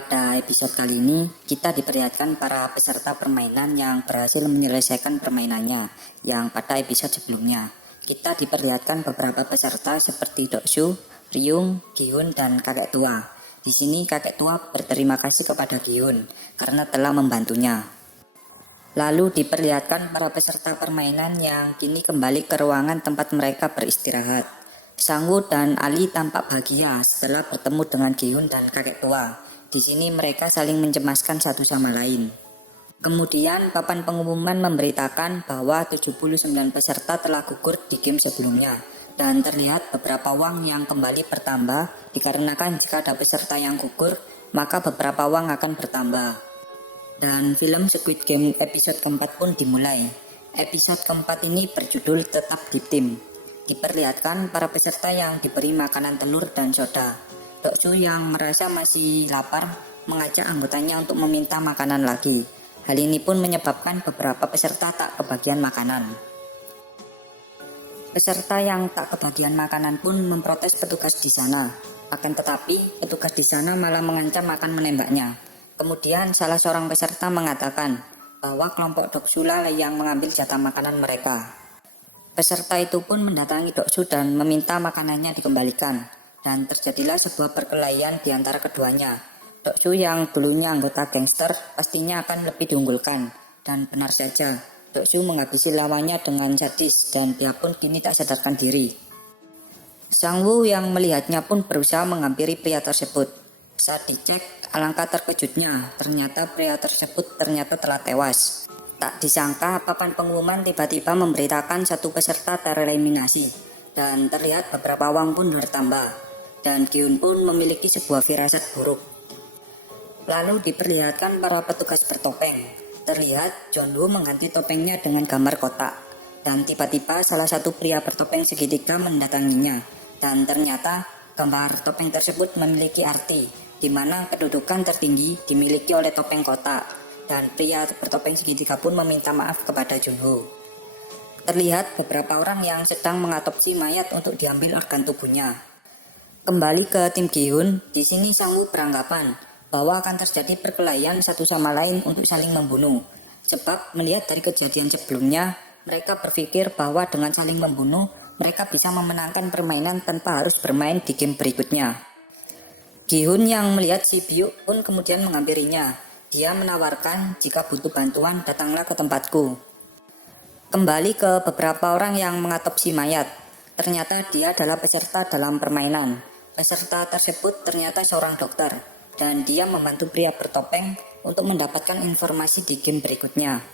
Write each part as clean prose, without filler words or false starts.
Pada episode kali ini, kita diperlihatkan para peserta permainan yang berhasil menyelesaikan permainannya yang pada episode sebelumnya. Kita diperlihatkan beberapa peserta seperti Doksu, Ryung, Gihun, dan kakek tua. Di sini kakek tua berterima kasih kepada Gihun karena telah membantunya. Lalu diperlihatkan para peserta permainan yang kini kembali ke ruangan tempat mereka beristirahat. Sangwoo dan Ali tampak bahagia setelah bertemu dengan Gihun dan kakek tua. Di sini mereka saling mencemaskan satu sama lain. Kemudian papan pengumuman memberitakan bahwa 79 peserta telah gugur di game sebelumnya. Dan terlihat beberapa uang yang kembali bertambah dikarenakan jika ada peserta yang gugur, maka beberapa uang akan bertambah. Dan film Squid Game episode keempat pun dimulai. Episode keempat ini berjudul Tetap di Tim. Diperlihatkan para peserta yang diberi makanan telur dan soda. Doksu yang merasa masih lapar mengajak anggotanya untuk meminta makanan lagi. Hal ini pun menyebabkan beberapa peserta tak kebagian makanan. Peserta yang tak kebagian makanan pun memprotes petugas di sana. Akan tetapi, petugas di sana malah mengancam akan menembaknya. Kemudian salah seorang peserta mengatakan bahwa kelompok Doksu lah yang mengambil jatah makanan mereka. Peserta itu pun mendatangi Doksu dan meminta makanannya dikembalikan. Dan terjadilah sebuah perkelahian di antara keduanya. Doksu yang dulunya anggota gangster pastinya akan lebih diunggulkan. Dan benar saja, Doksu menghabisi lawannya dengan sadis dan dia pun kini tak sadarkan diri. Sangwoo yang melihatnya pun berusaha menghampiri pria tersebut. Saat dicek, alangkah terkejutnya, ternyata pria tersebut ternyata telah tewas. Tak disangka papan pengumuman tiba-tiba memberitakan satu peserta tereliminasi. Dan terlihat beberapa uang pun bertambah. Dan Gihun pun memiliki sebuah firasat buruk. Lalu diperlihatkan para petugas bertopeng. Terlihat Jeonwoo mengganti topengnya dengan gambar kotak. Dan tiba-tiba salah satu pria bertopeng segitiga mendatanginya. Dan ternyata gambar topeng tersebut memiliki arti, di mana kedudukan tertinggi dimiliki oleh topeng kotak. Dan pria bertopeng segitiga pun meminta maaf kepada Jeonwoo. Terlihat beberapa orang yang sedang mengatopsi mayat untuk diambil organ tubuhnya. Kembali ke tim Gihun, di sini Sangwoo beranggapan bahwa akan terjadi perkelahian satu sama lain untuk saling membunuh. Sebab melihat dari kejadian sebelumnya, mereka berpikir bahwa dengan saling membunuh, mereka bisa memenangkan permainan tanpa harus bermain di game berikutnya. Gihun yang melihat si Byuk pun kemudian menghampirinya. Dia menawarkan jika butuh bantuan datanglah ke tempatku. Kembali ke beberapa orang yang mengatopsi mayat. Ternyata dia adalah peserta dalam permainan. Peserta tersebut ternyata seorang dokter, dan dia membantu pria bertopeng untuk mendapatkan informasi di game berikutnya.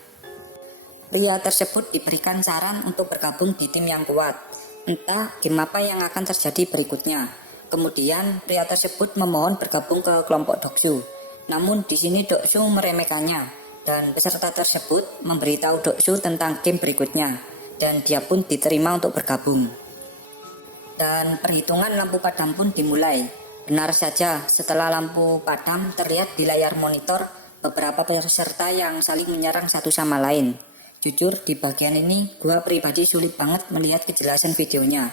Pria tersebut diberikan saran untuk bergabung di tim yang kuat. Entah game apa yang akan terjadi berikutnya. Kemudian pria tersebut memohon bergabung ke kelompok Doksu. Namun di sini Doksu meremehkannya, dan peserta tersebut memberitahu Doksu tentang game berikutnya, dan dia pun diterima untuk bergabung. Dan perhitungan lampu padam pun dimulai. Benar saja, setelah lampu padam terlihat di layar monitor beberapa peserta yang saling menyerang satu sama lain. Jujur di bagian ini, gua pribadi sulit banget melihat kejelasan videonya.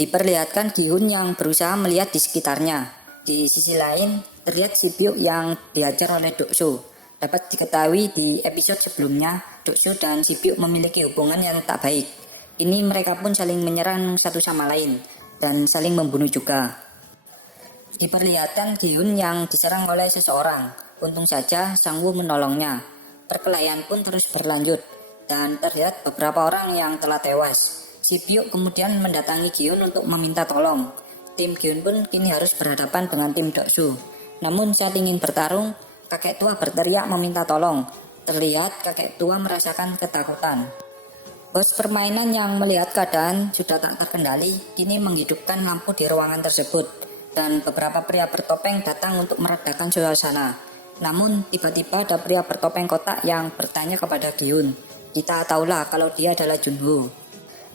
Diperlihatkan Gihun yang berusaha melihat di sekitarnya. Di sisi lain, terlihat si Byuk yang diajar oleh Doksu. Dapat diketahui di episode sebelumnya, Doksu dan si Byuk memiliki hubungan yang tak baik. Ini mereka pun saling menyerang satu sama lain dan saling membunuh juga. Diperlihatkan Gihun yang diserang oleh seseorang. Untung saja Sangwoo menolongnya. Perkelahian pun terus berlanjut dan terlihat beberapa orang yang telah tewas. Si Byuk kemudian mendatangi Gihun untuk meminta tolong. Tim Gihun pun kini harus berhadapan dengan tim Doksu. Namun saat ingin bertarung, kakek tua berteriak meminta tolong. Terlihat kakek tua merasakan ketakutan. Bos permainan yang melihat keadaan sudah tak terkendali kini menghidupkan lampu di ruangan tersebut dan beberapa pria bertopeng datang untuk meredakan suasana. Namun tiba-tiba ada pria bertopeng kotak yang bertanya kepada Gihun. Kita tahulah kalau dia adalah Jeonwoo.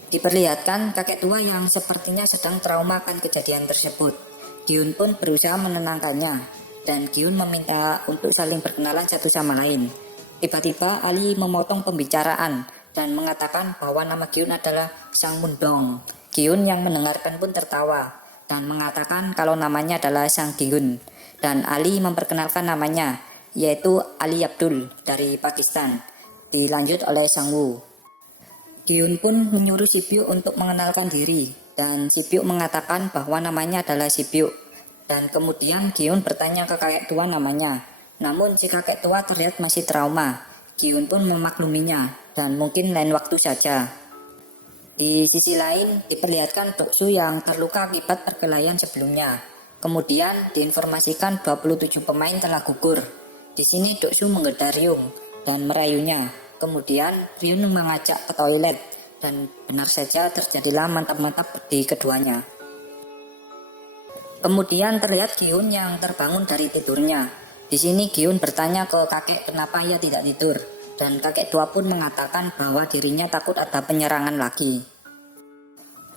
Diperlihatkan kakek tua yang sepertinya sedang trauma akan kejadian tersebut. Gihun pun berusaha menenangkannya dan Gihun meminta untuk saling berkenalan satu sama lain. Tiba-tiba Ali memotong pembicaraan dan mengatakan bahwa nama Gihun adalah Sang Mundong. Gihun yang mendengarkan pun tertawa dan mengatakan kalau namanya adalah Sang Gihun. dan Ali memperkenalkan namanya, yaitu Ali Abdul dari Pakistan, dilanjut oleh Sang Woo. Gyun pun menyuruh Si Byuk untuk mengenalkan diri, dan Si Byuk mengatakan bahwa namanya adalah Si Byuk. Dan kemudian Gyun bertanya ke kakek tua namanya, namun si kakek tua terlihat masih trauma. Gyun pun memakluminya, dan mungkin lain waktu saja. Di sisi lain, diperlihatkan Doksu yang terluka akibat perkelahian sebelumnya. Kemudian diinformasikan 27 pemain telah gugur. Di sini Doksu menggeledah Ryung dan merayunya. Kemudian Ryung mengajak ke toilet, dan benar saja terjadilah mantap-mantap di keduanya. Kemudian terlihat Gyun yang terbangun dari tidurnya. Di sini Gyun bertanya ke kakek kenapa ia tidak tidur. Dan kakek tua pun mengatakan bahwa dirinya takut ada penyerangan lagi.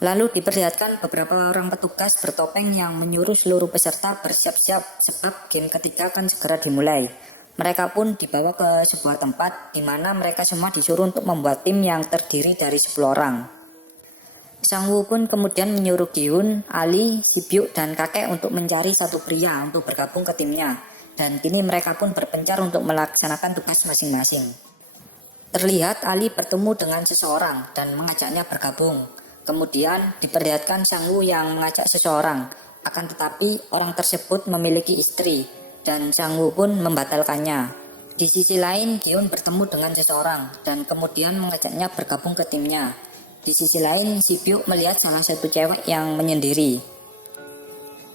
Lalu diperlihatkan beberapa orang petugas bertopeng yang menyuruh seluruh peserta bersiap-siap sebab game ketiga akan segera dimulai. Mereka pun dibawa ke sebuah tempat di mana mereka semua disuruh untuk membuat tim yang terdiri dari 10 orang. Sang Woo pun kemudian menyuruh Gyun, Ali, Si Byuk, dan kakek untuk mencari satu pria untuk bergabung ke timnya. Dan kini mereka pun berpencar untuk melaksanakan tugas masing-masing. Terlihat Ali bertemu dengan seseorang dan mengajaknya bergabung. Kemudian diperlihatkan Sang Woo yang mengajak seseorang, akan tetapi orang tersebut memiliki istri dan Sang Woo pun membatalkannya. Di sisi lain Gyun bertemu dengan seseorang dan kemudian mengajaknya bergabung ke timnya. Di sisi lain Si Byuk melihat salah satu cewek yang menyendiri.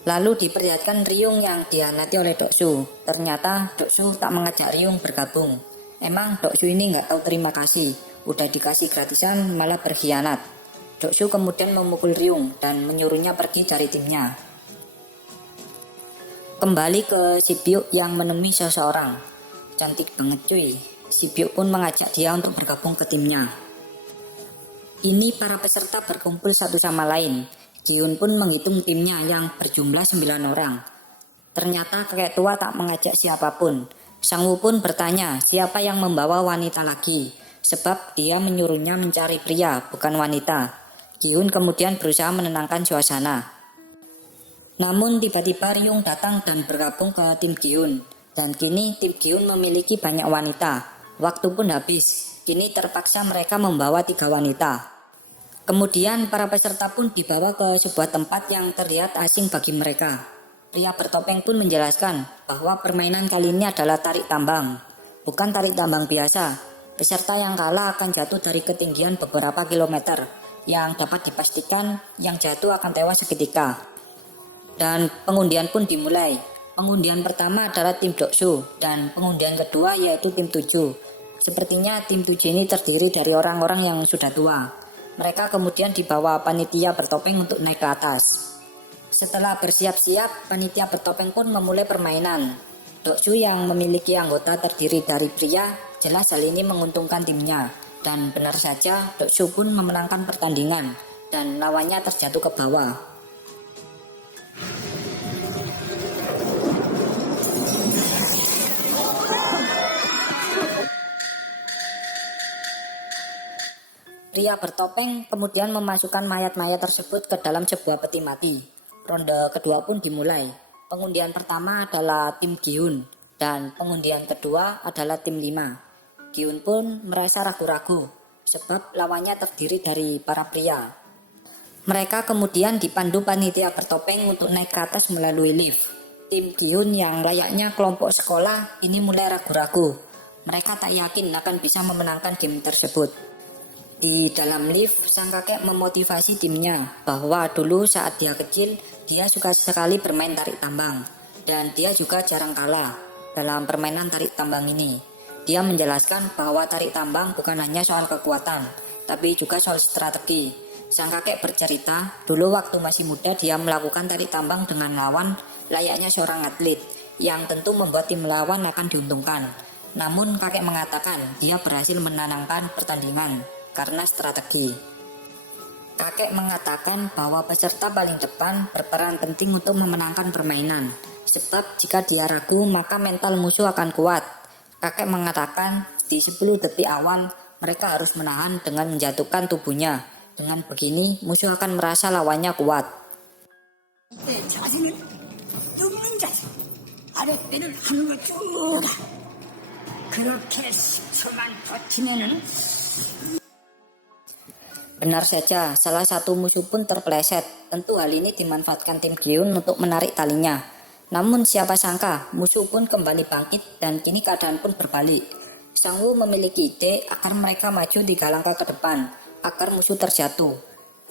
Lalu diperlihatkan Ryung yang dihianati oleh Doksu. Ternyata Doksu tak mengajak Ryung bergabung. Emang Doksu ini nggak tahu terima kasih, udah dikasih gratisan malah berkhianat. Doksu kemudian memukul Ryung dan menyuruhnya pergi dari timnya. Kembali ke Si Byuk yang menemui seseorang. Cantik banget cuy. Si Byuk pun mengajak dia untuk bergabung ke timnya. Ini para peserta berkumpul satu sama lain. Gyun pun menghitung timnya yang berjumlah 9 orang. Ternyata kakek tua tak mengajak siapapun. Sang Woo pun bertanya siapa yang membawa wanita lagi, sebab dia menyuruhnya mencari pria, bukan wanita. Gyun kemudian berusaha menenangkan suasana. Namun tiba-tiba Ryung datang dan bergabung ke tim Gyun. Dan kini tim Gyun memiliki banyak wanita. Waktu pun habis, kini terpaksa mereka membawa 3 wanita. Kemudian para peserta pun dibawa ke sebuah tempat yang terlihat asing bagi mereka. Pria bertopeng pun menjelaskan bahwa permainan kali ini adalah tarik tambang, bukan tarik tambang biasa. Peserta yang kalah akan jatuh dari ketinggian beberapa kilometer, yang dapat dipastikan yang jatuh akan tewas seketika. Dan pengundian pun dimulai. Pengundian pertama adalah tim Doksu, dan pengundian kedua yaitu tim 7. Sepertinya tim 7 ini terdiri dari orang-orang yang sudah tua. Mereka kemudian dibawa panitia bertopeng untuk naik ke atas. Setelah bersiap-siap, panitia bertopeng pun memulai permainan. Doksu yang memiliki anggota terdiri dari pria, jelas hal ini menguntungkan timnya. Dan benar saja, Doksu pun memenangkan pertandingan, dan lawannya terjatuh ke bawah. Pria bertopeng kemudian memasukkan mayat-mayat tersebut ke dalam sebuah peti mati. Ronde kedua pun dimulai. Pengundian pertama adalah tim Gyun dan pengundian kedua adalah tim 5. Gyun pun merasa ragu-ragu sebab lawannya terdiri dari para pria. Mereka kemudian dipandu panitia bertopeng untuk naik ke atas melalui lift. Tim Gyun yang layaknya kelompok sekolah ini mulai ragu-ragu. Mereka tak yakin akan bisa memenangkan game tersebut. Di dalam lift, sang kakek memotivasi timnya bahwa dulu saat dia kecil, dia suka sekali bermain tarik tambang. Dan dia juga jarang kalah dalam permainan tarik tambang ini. Dia menjelaskan bahwa tarik tambang bukan hanya soal kekuatan, tapi juga soal strategi. Sang kakek bercerita, dulu waktu masih muda dia melakukan tarik tambang dengan lawan layaknya seorang atlet, yang tentu membuat tim lawan akan diuntungkan. Namun kakek mengatakan dia berhasil menangkan pertandingan karena strategi. Kakek mengatakan bahwa peserta paling depan berperan penting untuk memenangkan permainan, sebab jika dia ragu maka mental musuh akan kuat. Kakek mengatakan di 10 detik awal mereka harus menahan dengan menjatuhkan tubuhnya. Dengan begini musuh akan merasa lawannya kuat. 아랫배를 하늘로 쭉 그렇게 10초만 버티면은. Benar saja, salah satu musuh pun terpeleset. Tentu hal ini dimanfaatkan tim Giun untuk menarik talinya. Namun siapa sangka, musuh pun kembali bangkit dan kini keadaan pun berbalik. Sang Woo memiliki ide agar mereka maju 3 langkah ke depan, agar musuh terjatuh.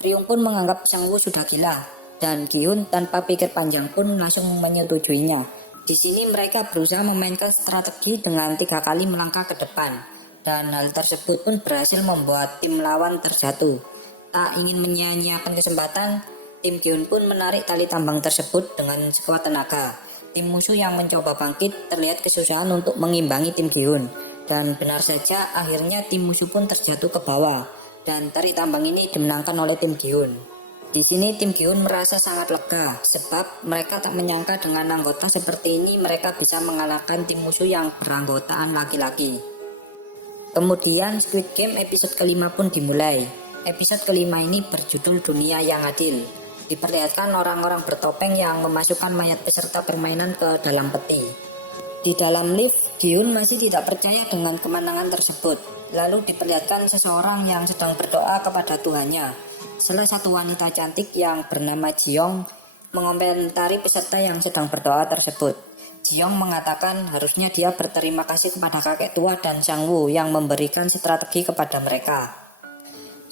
Ryung pun menganggap Sang Woo sudah gila, dan Giun tanpa pikir panjang pun langsung menyetujuinya. Di sini mereka berusaha memainkan strategi dengan 3 kali melangkah ke depan. Dan hal tersebut pun berhasil membuat tim lawan terjatuh. Tak ingin menyia-nyiakan kesempatan, tim Giun pun menarik tali tambang tersebut dengan sekuat tenaga. Tim musuh yang mencoba bangkit terlihat kesusahan untuk mengimbangi tim Giun. Dan benar saja akhirnya tim musuh pun terjatuh ke bawah. Dan tarik tambang ini dimenangkan oleh tim Giun. Di sini tim Giun merasa sangat lega sebab mereka tak menyangka dengan anggota seperti ini mereka bisa mengalahkan tim musuh yang beranggotaan laki-laki. Kemudian Squid Game episode kelima pun dimulai. Episode kelima ini berjudul Dunia yang Adil. Diperlihatkan orang-orang bertopeng yang memasukkan mayat peserta permainan ke dalam peti. Di dalam lift, Giun masih tidak percaya dengan kemenangan tersebut. Lalu diperlihatkan seseorang yang sedang berdoa kepada Tuhannya. Salah satu wanita cantik yang bernama Jiyoung mengomentari peserta yang sedang berdoa tersebut. Jiyoung mengatakan harusnya dia berterima kasih kepada kakek tua dan Sang Woo yang memberikan strategi kepada mereka.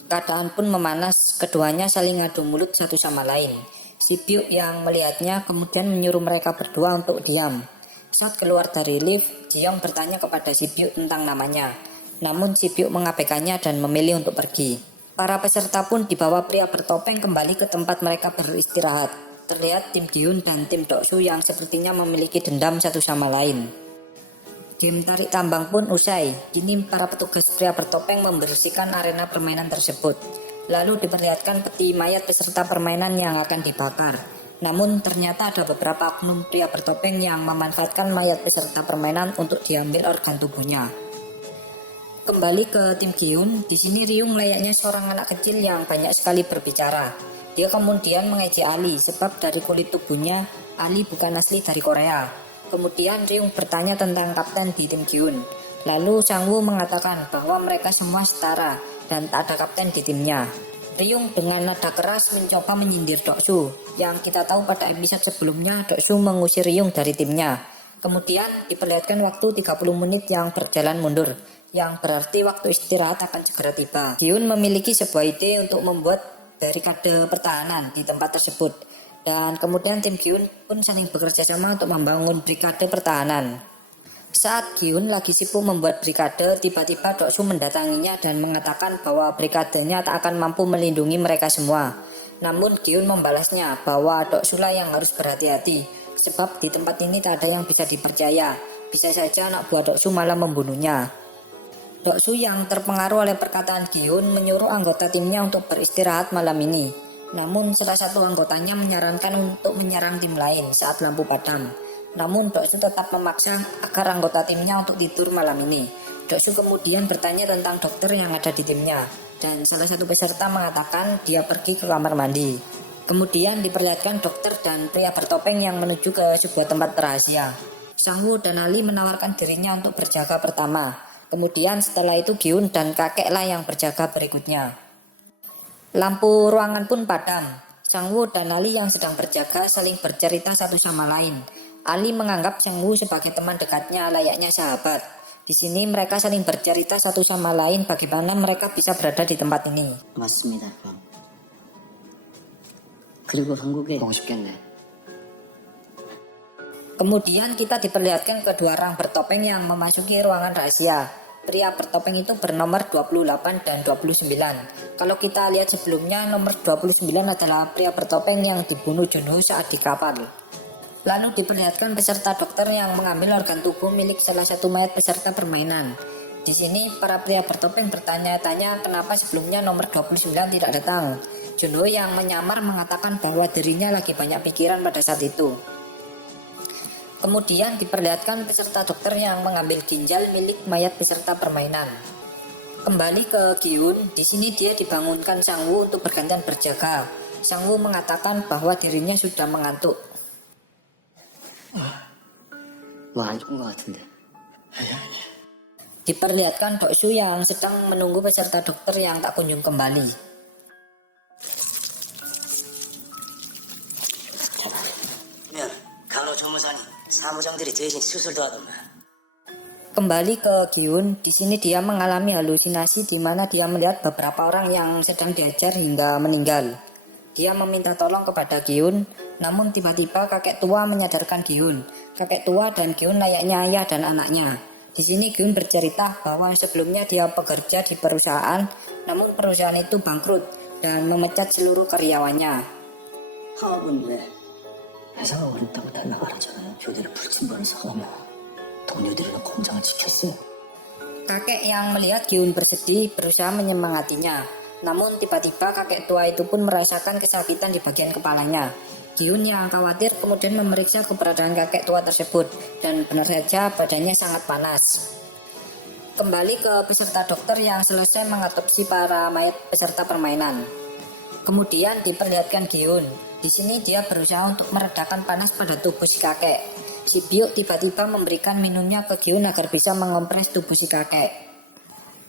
Keadaan pun memanas, keduanya saling adu mulut satu sama lain. Si Byuk yang melihatnya kemudian menyuruh mereka berdua untuk diam. Saat keluar dari lift, Jiyoung bertanya kepada si Byuk tentang namanya. Namun si Byuk mengabaikannya dan memilih untuk pergi. Para peserta pun dibawa pria bertopeng kembali ke tempat mereka beristirahat. Terlihat tim Giun dan tim Doksu yang sepertinya memiliki dendam satu sama lain. Game tarik tambang pun usai. Kini para petugas pria bertopeng membersihkan arena permainan tersebut. Lalu diperlihatkan peti mayat peserta permainan yang akan dibakar. Namun ternyata ada beberapa oknum pria bertopeng yang memanfaatkan mayat peserta permainan untuk diambil organ tubuhnya. Kembali ke tim Giun, di sini Ryung layaknya seorang anak kecil yang banyak sekali berbicara. Dia kemudian mengejek Ali sebab dari kulit tubuhnya Ali bukan asli dari Korea. Kemudian Ryung bertanya tentang kapten di tim Giun. Lalu Sang Woo mengatakan bahwa mereka semua setara dan tak ada kapten di timnya. Ryung dengan nada keras mencoba menyindir Doksu. Yang kita tahu pada episode sebelumnya Doksu mengusir Ryung dari timnya. Kemudian diperlihatkan waktu 30 menit yang berjalan mundur, yang berarti waktu istirahat akan segera tiba. Giun memiliki sebuah ide untuk membuat barikade pertahanan di tempat tersebut, dan kemudian tim Giun pun saling bekerja sama untuk membangun barikade pertahanan. Saat Giun lagi sibuk membuat barikade, tiba-tiba Doksu mendatanginya dan mengatakan bahwa barikadenya tak akan mampu melindungi mereka semua. Namun Giun membalasnya bahwa Doksu lah yang harus berhati-hati, sebab di tempat ini tak ada yang bisa dipercaya. Bisa saja anak buah Doksu malah membunuhnya. Doksu yang terpengaruh oleh perkataan Giun menyuruh anggota timnya untuk beristirahat malam ini. Namun salah satu anggotanya menyarankan untuk menyerang tim lain saat lampu padam. Namun Doksu tetap memaksa agar anggota timnya untuk tidur malam ini. Doksu kemudian bertanya tentang dokter yang ada di timnya. Dan salah satu peserta mengatakan dia pergi ke kamar mandi. Kemudian diperlihatkan dokter dan pria bertopeng yang menuju ke sebuah tempat rahasia. Sang Woo dan Ali menawarkan dirinya untuk berjaga pertama. Kemudian setelah itu Giun dan kakeklah yang berjaga berikutnya. Lampu ruangan pun padam. Sang Woo dan Ali yang sedang berjaga saling bercerita satu sama lain. Ali menganggap Sang Woo sebagai teman dekatnya layaknya sahabat. Di sini mereka saling bercerita satu sama lain bagaimana mereka bisa berada di tempat ini. 맞습니다. 그리고 한국에 보고 싶겠네. Kemudian kita diperlihatkan kedua orang bertopeng yang memasuki ruangan rahasia. Pria bertopeng itu bernomor 28 dan 29. Kalau kita lihat sebelumnya, nomor 29 adalah pria bertopeng yang dibunuh Junho saat di kapal. Lalu diperlihatkan peserta dokter yang mengambil organ tubuh milik salah satu mayat peserta permainan. Di sini para pria bertopeng bertanya-tanya kenapa sebelumnya nomor 29 tidak datang. Junho yang menyamar mengatakan bahwa dirinya lagi banyak pikiran pada saat itu. Kemudian diperlihatkan peserta dokter yang mengambil ginjal milik mayat peserta permainan. Kembali ke Giun, di sini dia dibangunkan Sang Woo untuk bergantian berjaga. Sang Woo mengatakan bahwa dirinya sudah mengantuk. 뭐 안 좋은 것 같은데. 아니야. Diperlihatkan Dok Su yang sedang menunggu peserta dokter yang tak kunjung kembali. 면 간호조무사님 사무장들이 대신 수술도 하더만. Kembali ke Gyun, di sini dia mengalami halusinasi di mana dia melihat beberapa orang yang sedang diajar hingga meninggal. Dia meminta tolong kepada Gyun, namun tiba-tiba kakek tua menyadarkan Gyun. Kakek tua dan Gyun layaknya ayah dan anaknya. Di sini Gyun bercerita bahwa sebelumnya dia bekerja di perusahaan, namun perusahaan itu bangkrut dan memecat seluruh karyawannya. 하업은 왜? 회사가 어렵다고 날라가라잖아요. 교대를 불침번해서 하면 동료들이랑 공장을 지켰어요. Kakek yang melihat Gyun bersedih berusaha menyemangatinya. Namun tiba-tiba kakek tua itu pun merasakan kesakitan di bagian kepalanya. Gyun yang khawatir kemudian memeriksa keberadaan kakek tua tersebut dan benar saja badannya sangat panas. Kembali ke peserta dokter yang selesai mengatopsi para mayat peserta permainan. Kemudian diperlihatkan Gyun. Di sini dia berusaha untuk meredakan panas pada tubuh si kakek. Si Byuk tiba-tiba memberikan minumnya ke Gyun agar bisa mengompres tubuh si kakek.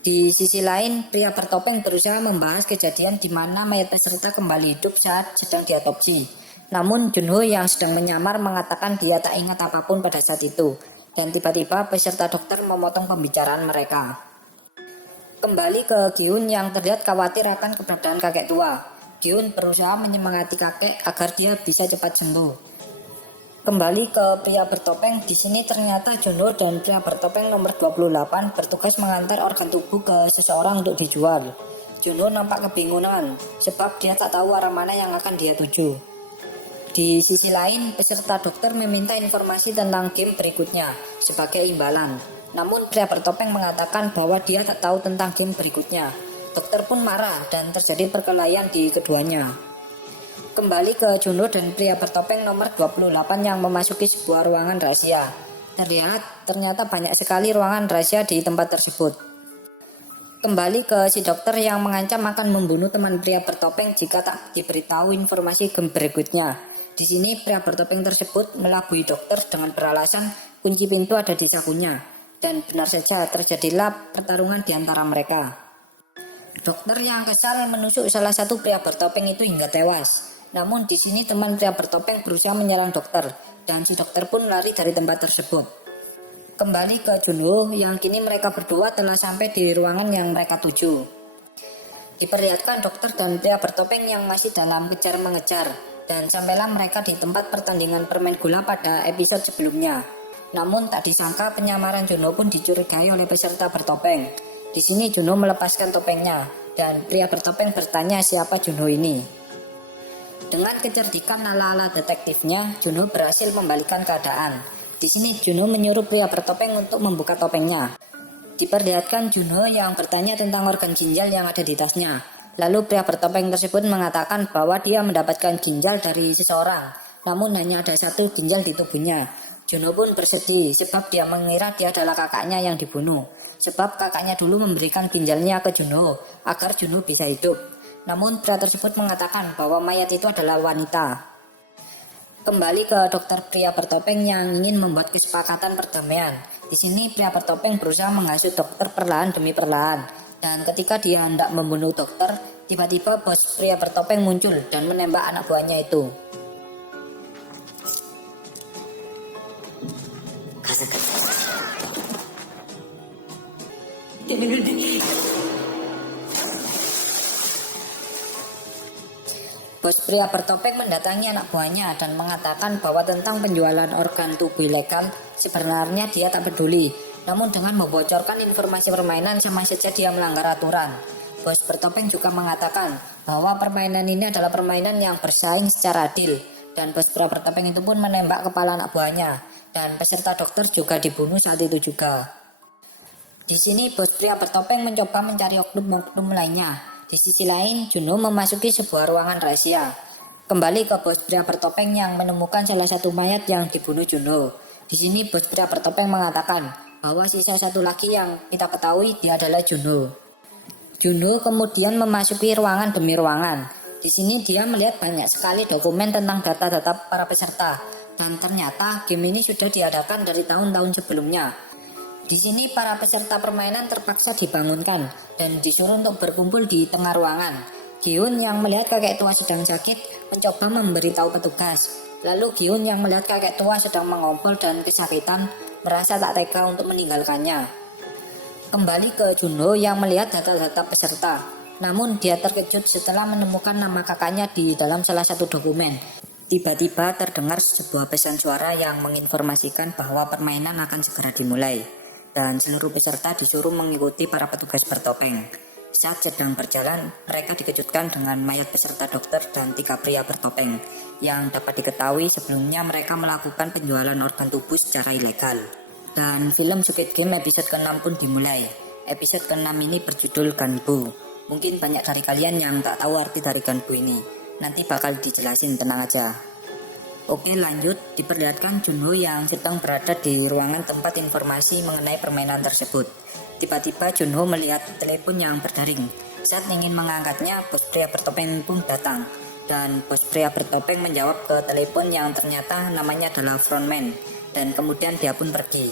Di sisi lain, pria bertopeng berusaha membahas kejadian di mana mayat peserta kembali hidup saat sedang diotopsi. Namun Junho yang sedang menyamar mengatakan dia tak ingat apapun pada saat itu. Dan tiba-tiba peserta dokter memotong pembicaraan mereka. Kembali ke Gyun yang terlihat khawatir akan keberadaan kakek tua. Gyun berusaha menyemangati kakek agar dia bisa cepat sembuh. Kembali ke pria bertopeng, di sini ternyata Junho dan pria bertopeng nomor 28 bertugas mengantar organ tubuh ke seseorang untuk dijual. Junho nampak kebingungan sebab dia tak tahu arah mana yang akan dia tuju. Di sisi lain, peserta dokter meminta informasi tentang game berikutnya sebagai imbalan. Namun pria bertopeng mengatakan bahwa dia tak tahu tentang game berikutnya. Dokter pun marah dan terjadi perkelahian di keduanya. Kembali ke Junho dan pria bertopeng nomor 28 yang memasuki sebuah ruangan rahasia. Ternyata banyak sekali ruangan rahasia di tempat tersebut. Kembali ke si dokter yang mengancam akan membunuh teman pria bertopeng jika tak diberitahu informasi game berikutnya. Di sini pria bertopeng tersebut melabui dokter dengan beralasan kunci pintu ada di sakunya. Dan benar saja terjadilah pertarungan di antara mereka. Dokter yang kesal menusuk salah satu pria bertopeng itu hingga tewas. Namun di sini teman pria bertopeng berusaha menyerang dokter dan si dokter pun lari dari tempat tersebut. Kembali ke Junho yang kini mereka berdua telah sampai di ruangan yang mereka tuju. Diperlihatkan dokter dan pria bertopeng yang masih dalam kejar mengejar dan sampailah mereka di tempat pertandingan permen gula pada episode sebelumnya. Namun tak disangka penyamaran Junho pun dicurigai oleh peserta bertopeng. Di sini Junho melepaskan topengnya dan pria bertopeng bertanya siapa Junho ini. Dengan kecerdikan ala-ala detektifnya, Junho berhasil membalikan keadaan. Di sini Junho menyuruh pria bertopeng untuk membuka topengnya. Diperlihatkan Junho yang bertanya tentang organ ginjal yang ada di tasnya. Lalu pria bertopeng tersebut mengatakan bahwa dia mendapatkan ginjal dari seseorang, namun hanya ada satu ginjal di tubuhnya. Junho pun bersedih sebab dia mengira dia adalah kakaknya yang dibunuh. Sebab kakaknya dulu memberikan ginjalnya ke Junho agar Junho bisa hidup. Namun pria tersebut mengatakan bahwa mayat itu adalah wanita. Kembali ke dokter pria bertopeng yang ingin membuat kesepakatan perdamaian. Di sini pria bertopeng berusaha menghasut dokter perlahan demi perlahan. Dan ketika dia hendak membunuh dokter, tiba-tiba bos pria bertopeng muncul dan menembak anak buahnya itu. Bos pria bertopeng mendatangi anak buahnya dan mengatakan bahwa tentang penjualan organ tubuh ilegal sebenarnya dia tak peduli. Namun dengan membocorkan informasi permainan sama saja dia melanggar aturan. Bos bertopeng juga mengatakan bahwa permainan ini adalah permainan yang bersaing secara adil. Dan bos pria bertopeng itu pun menembak kepala anak buahnya. Dan peserta dokter juga dibunuh saat itu juga. Di sini bos pria bertopeng mencoba mencari oknum-oknum lainnya. Di sisi lain, Junho memasuki sebuah ruangan rahasia. Kembali ke bos pria bertopeng yang menemukan salah satu mayat yang dibunuh Junho. Di sini bos pria bertopeng mengatakan bahwa sisa satu lagi yang kita ketahui dia adalah Junho. Junho kemudian memasuki ruangan demi ruangan. Di sini dia melihat banyak sekali dokumen tentang data-data para peserta. Dan ternyata game ini sudah diadakan dari tahun-tahun sebelumnya. Di sini para peserta permainan terpaksa dibangunkan dan disuruh untuk berkumpul di tengah ruangan. Giun yang melihat kakek tua sedang sakit mencoba memberitahu petugas. Lalu Giun yang melihat kakek tua sedang mengompol dan kesakitan merasa tak tega untuk meninggalkannya. Kembali ke Junho yang melihat data-data peserta. Namun dia terkejut setelah menemukan nama kakaknya di dalam salah satu dokumen. Tiba-tiba terdengar sebuah pesan suara yang menginformasikan bahwa permainan akan segera dimulai. Dan seluruh peserta disuruh mengikuti para petugas bertopeng. Saat sedang berjalan, mereka dikejutkan dengan mayat peserta dokter dan 3 pria bertopeng, yang dapat diketahui sebelumnya mereka melakukan penjualan organ tubuh secara ilegal. Dan film Squid Game episode ke-6 pun dimulai. Episode ke-6 ini berjudul Ganbu. Mungkin banyak dari kalian yang tak tahu arti dari Ganbu ini. Nanti bakal dijelasin, tenang aja. Oke, lanjut. Diperlihatkan Junho yang sedang berada di ruangan tempat informasi mengenai permainan tersebut. Tiba-tiba Junho melihat telepon yang berdering. Saat ingin mengangkatnya, bos pria bertopeng pun datang. Dan bos pria bertopeng menjawab ke telepon yang ternyata namanya adalah frontman. Dan kemudian dia pun pergi.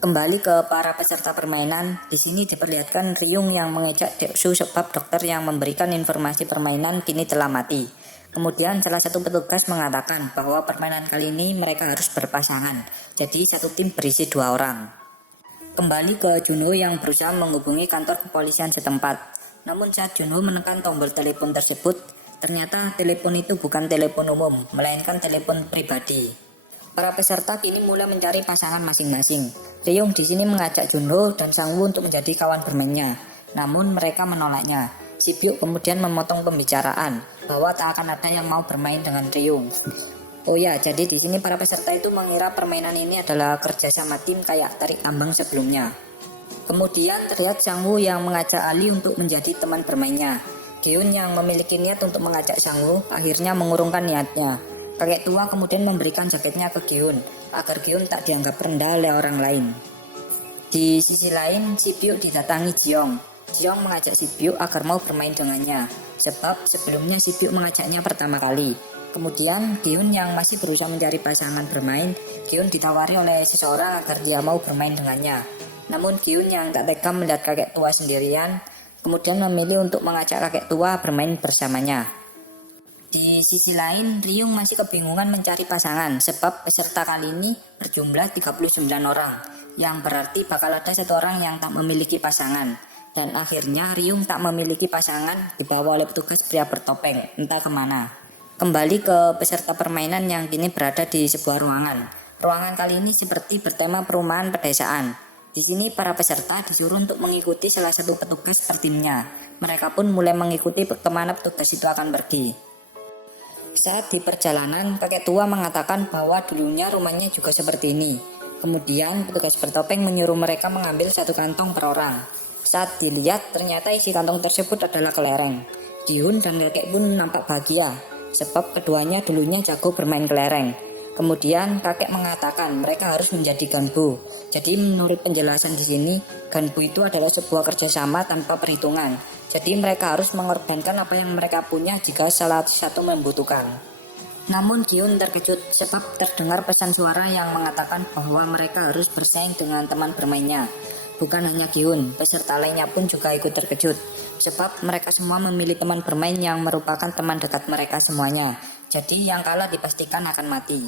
Kembali ke para peserta permainan, di sini diperlihatkan Ryung yang mengejek Deoksu sebab dokter yang memberikan informasi permainan kini telah mati. Kemudian salah satu petugas mengatakan bahwa permainan kali ini mereka harus berpasangan, jadi satu tim berisi 2 orang. Kembali ke Junho yang berusaha menghubungi kantor kepolisian setempat. Namun saat Junho menekan tombol telepon tersebut, ternyata telepon itu bukan telepon umum, melainkan telepon pribadi. Para peserta kini mulai mencari pasangan masing-masing. Ryung di sini mengajak Junho dan Sangwoo untuk menjadi kawan bermainnya, namun mereka menolaknya. Si Byuk kemudian memotong pembicaraan bahwa tak akan ada yang mau bermain dengan Ryung. Oh ya, jadi di sini para peserta itu mengira permainan ini adalah kerjasama tim kayak tarik tambang sebelumnya. Kemudian terlihat Sangwoo yang mengajak Ali untuk menjadi teman bermainnya. Giun yang memiliki niat untuk mengajak Sangwoo akhirnya mengurungkan niatnya. Kakek tua kemudian memberikan jaketnya ke Giun agar Giun tak dianggap rendah oleh orang lain. Di sisi lain, si Byuk didatangi Jeong. Jeong mengajak si Byuk agar mau bermain dengannya, sebab sebelumnya si Byuk mengajaknya pertama kali. Kemudian Giun yang masih berusaha mencari pasangan bermain, Giun ditawari oleh seseorang agar dia mau bermain dengannya. Namun Giun yang tak tega melihat kakek tua sendirian, kemudian memilih untuk mengajak kakek tua bermain bersamanya. Di sisi lain, Ryung masih kebingungan mencari pasangan, sebab peserta kali ini berjumlah 39 orang, yang berarti bakal ada 1 orang yang tak memiliki pasangan. Dan akhirnya Ryung tak memiliki pasangan dibawa oleh petugas pria bertopeng, entah kemana. Kembali ke peserta permainan yang kini berada di sebuah ruangan. Ruangan kali ini seperti bertema perumahan pedesaan. Di sini para peserta disuruh untuk mengikuti salah satu petugas per timnya. Mereka pun mulai mengikuti kemana petugas itu akan pergi. Saat di perjalanan, kakek tua mengatakan bahwa dulunya rumahnya juga seperti ini. Kemudian petugas bertopeng menyuruh mereka mengambil 1 kantong per orang. Saat dilihat, ternyata isi kantong tersebut adalah kelereng. Giun dan kakek pun nampak bahagia, sebab keduanya dulunya jago bermain kelereng. Kemudian kakek mengatakan mereka harus menjadi ganbu. Jadi menurut penjelasan di sini, ganbu itu adalah sebuah kerjasama tanpa perhitungan. Jadi mereka harus mengorbankan apa yang mereka punya jika salah satu membutuhkan. Namun Giun terkejut sebab terdengar pesan suara yang mengatakan bahwa mereka harus bersaing dengan teman bermainnya. Bukan hanya Giun, peserta lainnya pun juga ikut terkejut, sebab mereka semua memilih teman bermain yang merupakan teman dekat mereka semuanya. Jadi yang kalah dipastikan akan mati.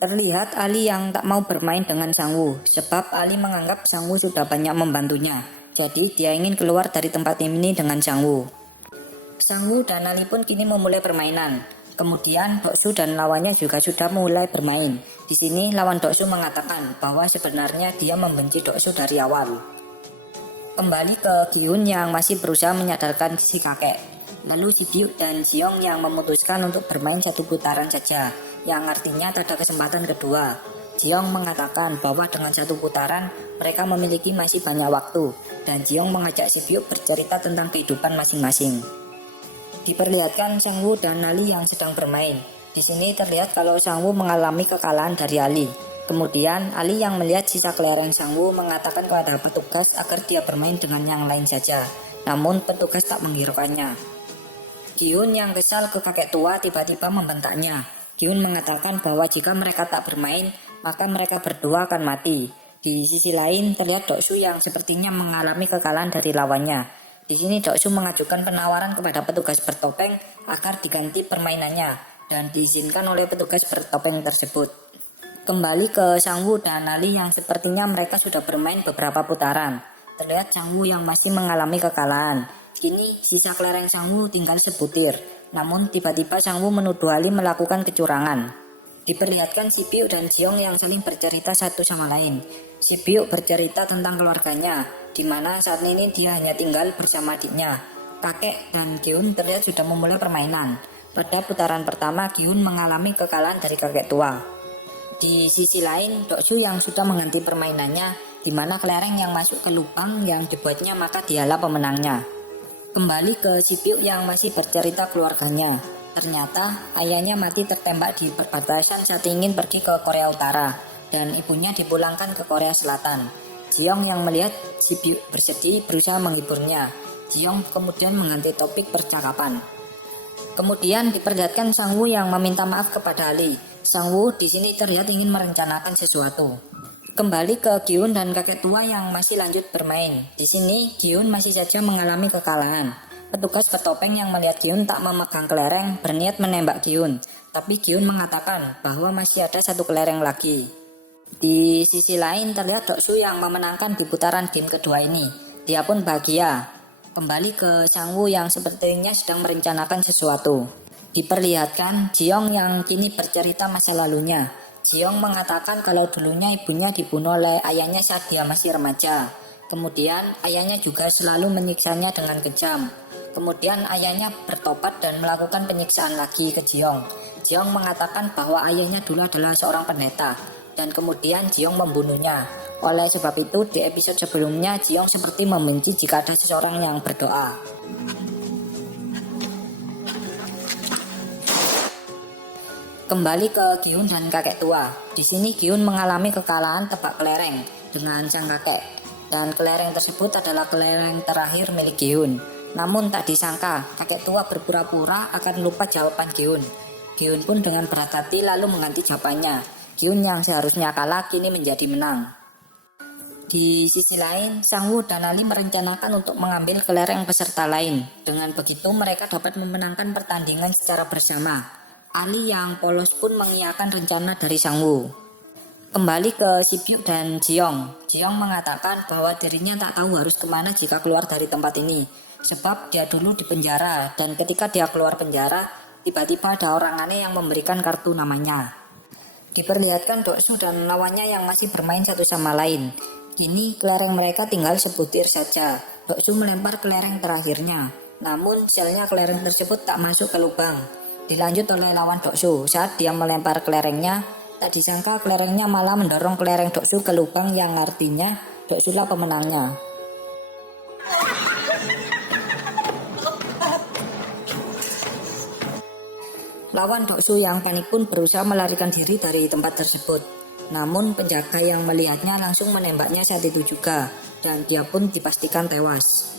Terlihat Ali yang tak mau bermain dengan Sangwoo, sebab Ali menganggap Sangwoo sudah banyak membantunya. Jadi dia ingin keluar dari tempat ini dengan Sangwoo. Sangwoo dan Ali pun kini memulai permainan. Kemudian Doksu dan lawannya juga sudah mulai bermain. Di sini lawan Doksu mengatakan bahwa sebenarnya dia membenci Doksu dari awal. Kembali ke Giun yang masih berusaha menyadarkan si kakek. Lalu si Byuk dan Jeong yang memutuskan untuk bermain 1 putaran saja, yang artinya tak ada kesempatan kedua. Jeong mengatakan bahwa dengan 1 putaran mereka memiliki masih banyak waktu, dan Jeong mengajak si Byuk bercerita tentang kehidupan masing-masing. Diperlihatkan Sangwoo dan Ali yang sedang bermain. Di sini terlihat kalau Sangwoo mengalami kekalahan dari Ali. Kemudian Ali yang melihat sisa kelereng Sangwoo mengatakan kepada petugas agar dia bermain dengan yang lain saja. Namun petugas tak menghiraukannya. Giun yang kesal ke kakek tua tiba-tiba membentaknya. Giun mengatakan bahwa jika mereka tak bermain, maka mereka berdua akan mati. Di sisi lain, terlihat Doksu yang sepertinya mengalami kekalahan dari lawannya. Di sini Doksu mengajukan penawaran kepada petugas bertopeng agar diganti permainannya dan diizinkan oleh petugas bertopeng tersebut. Kembali ke Sangwoo dan Ali yang sepertinya mereka sudah bermain beberapa putaran. Terlihat Sangwoo yang masih mengalami kekalahan. Kini sisa kelereng Sangwoo tinggal sebutir. Namun tiba-tiba Sangwoo menuduh Ali melakukan kecurangan. Diperlihatkan Si Biuk dan Jiong yang saling bercerita satu sama lain. Si Biuk bercerita tentang keluarganya, di mana saat ini dia hanya tinggal bersama adiknya. Kakek dan Giun terlihat sudah memulai permainan. Pada putaran pertama, Giun mengalami kekalahan dari kakek tua. Di sisi lain, Doksu yang sudah mengganti permainannya, di mana kelereng yang masuk ke lubang yang dibuatnya maka dialah pemenangnya. Kembali ke Si Biuk yang masih bercerita keluarganya. Ternyata ayahnya mati tertembak di perbatasan saat ingin pergi ke Korea Utara dan ibunya dipulangkan ke Korea Selatan. Jiong yang melihat Si Biuk bersedih berusaha menghiburnya. Jiong kemudian mengganti topik percakapan. Kemudian diperlihatkan Sangwoo yang meminta maaf kepada Ali. Sangwoo di sini terlihat ingin merencanakan sesuatu. Kembali ke Giun dan kakek tua yang masih lanjut bermain. Di sini Giun masih saja mengalami kekalahan. Petugas bertopeng yang melihat Giun tak memegang kelereng berniat menembak Giun, tapi Giun mengatakan bahwa masih ada satu kelereng lagi. Di sisi lain terlihat Doksu yang memenangkan di putaran game kedua ini. Dia pun bahagia. Kembali ke Sangwoo yang sepertinya sedang merencanakan sesuatu. Diperlihatkan Jiong yang kini bercerita masa lalunya. Jiong mengatakan kalau dulunya ibunya dibunuh oleh ayahnya saat dia masih remaja. Kemudian ayahnya juga selalu menyiksanya dengan kejam. Kemudian ayahnya bertobat dan melakukan penyiksaan lagi ke Jiong. Jiong mengatakan bahwa ayahnya dulu adalah seorang pendeta. Dan kemudian Jiong membunuhnya. Oleh sebab itu di episode sebelumnya Jiong seperti membenci jika ada seseorang yang berdoa. Kembali ke Giun dan kakek tua. Di sini Giun mengalami kekalahan tebak kelereng dengan sang kakek. Dan kelereng tersebut adalah kelereng terakhir milik Giun. Namun tak disangka, kakek tua berpura-pura akan lupa jawaban Giun. Giun pun dengan berat hati lalu mengganti jawabannya. Giun yang seharusnya kalah kini menjadi menang. Di sisi lain, Sangwoo dan Ali merencanakan untuk mengambil kelereng peserta lain. Dengan begitu mereka dapat memenangkan pertandingan secara bersama. Ali yang polos pun mengiyakan rencana dari Sangwoo. Kembali ke Si Biuk dan Jiong. Jiong mengatakan bahwa dirinya tak tahu harus kemana jika keluar dari tempat ini. Sebab dia dulu di penjara dan ketika dia keluar penjara, tiba-tiba ada orang aneh yang memberikan kartu namanya. Diperlihatkan Doksu dan lawannya yang masih bermain satu sama lain. Kini kelereng mereka tinggal sebutir saja. Doksu melempar kelereng terakhirnya. Namun sialnya kelereng tersebut tak masuk ke lubang. Dilanjut oleh lawan Doksu. Saat dia melempar kelerengnya, tak disangka kelerengnya malah mendorong kelereng Doksu ke lubang yang artinya Doksu lah pemenangnya. Lawan Doksu yang panik pun berusaha melarikan diri dari tempat tersebut. Namun penjaga yang melihatnya langsung menembaknya saat itu juga, dan dia pun dipastikan tewas.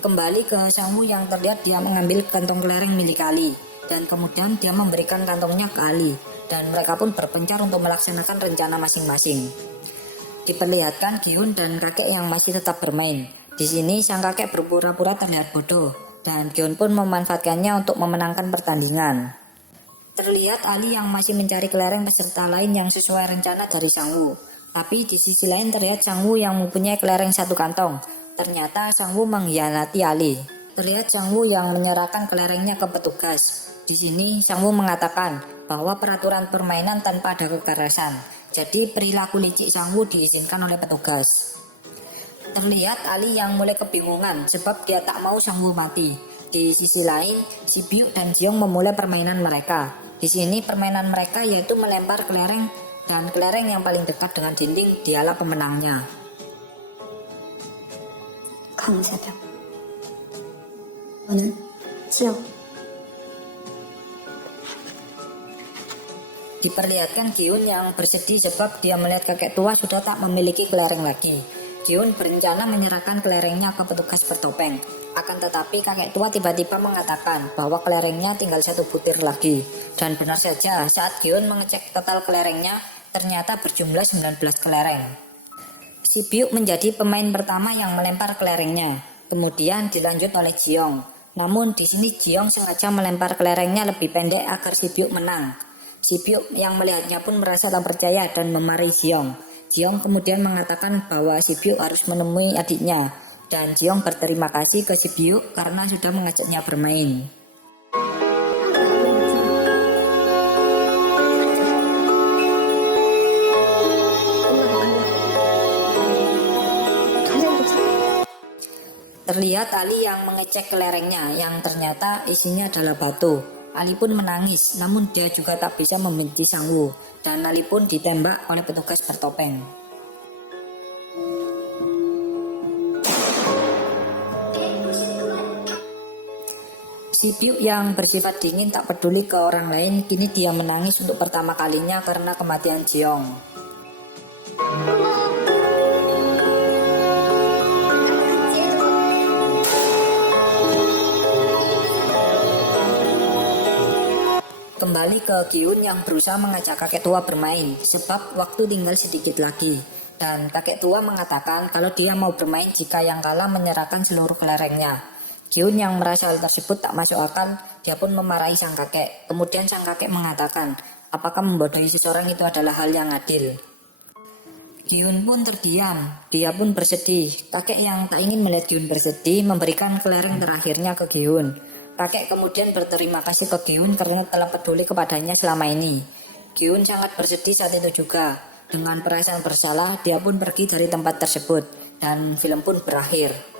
Kembali ke Sangwoo yang terlihat dia mengambil kantong kelereng milik Ali. Dan kemudian dia memberikan kantongnya ke Ali dan mereka pun berpencar untuk melaksanakan rencana masing-masing. Diperlihatkan Giun dan kakek yang masih tetap bermain. Di sini sang kakek berpura-pura terlihat bodoh dan Giun pun memanfaatkannya untuk memenangkan pertandingan. Terlihat Ali yang masih mencari kelereng peserta lain yang sesuai rencana dari Sangwoo. Tapi di sisi lain terlihat Sangwoo yang mempunyai kelereng satu kantong. Ternyata Sangwoo mengkhianati Ali. Terlihat Sangwoo yang menyerahkan kelerengnya ke petugas. Di sini Sangwoo mengatakan bahwa peraturan permainan tanpa ada kekerasan. Jadi perilaku licik Sangwoo diizinkan oleh petugas. Terlihat Ali yang mulai kebingungan sebab dia tak mau Sangwoo mati. Di sisi lain, Si Biuk dan Jiong memulai permainan mereka. Di sini permainan mereka yaitu melempar kelereng dan kelereng yang paling dekat dengan dinding dialah pemenangnya. 강세병. 저는 지역. Diperlihatkan Giun yang bersedih sebab dia melihat kakek tua sudah tak memiliki kelereng lagi. Giun berencana menyerahkan kelerengnya ke petugas bertopeng. Akan tetapi kakek tua tiba-tiba mengatakan bahwa kelerengnya tinggal 1 butir lagi. Dan benar saja, saat Giun mengecek total kelerengnya, ternyata berjumlah 19 kelereng. Si Byuk menjadi pemain pertama yang melempar kelerengnya. Kemudian dilanjut oleh Jiong. Namun di sini Jiong sengaja melempar kelerengnya lebih pendek agar si Byuk menang. Si Byuk yang melihatnya pun merasa tak percaya dan memarahi Jiong. Jiong kemudian mengatakan bahwa si Byuk harus menemui adiknya. Dan Jiong berterima kasih ke si Byuk karena sudah mengajaknya bermain. Terlihat Ali yang mengecek kelerengnya yang ternyata isinya adalah batu. Ali pun menangis, namun dia juga tak bisa membenci Sang Woo. Dan Ali pun ditembak oleh petugas bertopeng. Si Byuk yang bersifat dingin tak peduli ke orang lain, kini dia menangis untuk pertama kalinya karena kematian Jiong. Kembali ke Giun yang berusaha mengajak kakek tua bermain, sebab waktu tinggal sedikit lagi. Dan kakek tua mengatakan kalau dia mau bermain jika yang kalah menyerahkan seluruh kelerengnya. Giun yang merasa hal tersebut tak masuk akal, dia pun memarahi sang kakek. Kemudian sang kakek mengatakan, apakah membodohi seseorang itu adalah hal yang adil? Giun pun terdiam, dia pun bersedih. Kakek yang tak ingin melihat Giun bersedih memberikan kelereng terakhirnya ke Giun. Kakek kemudian berterima kasih ke Giun karena telah peduli kepadanya selama ini. Giun sangat bersedih saat itu juga. Dengan perasaan bersalah, dia pun pergi dari tempat tersebut dan film pun berakhir.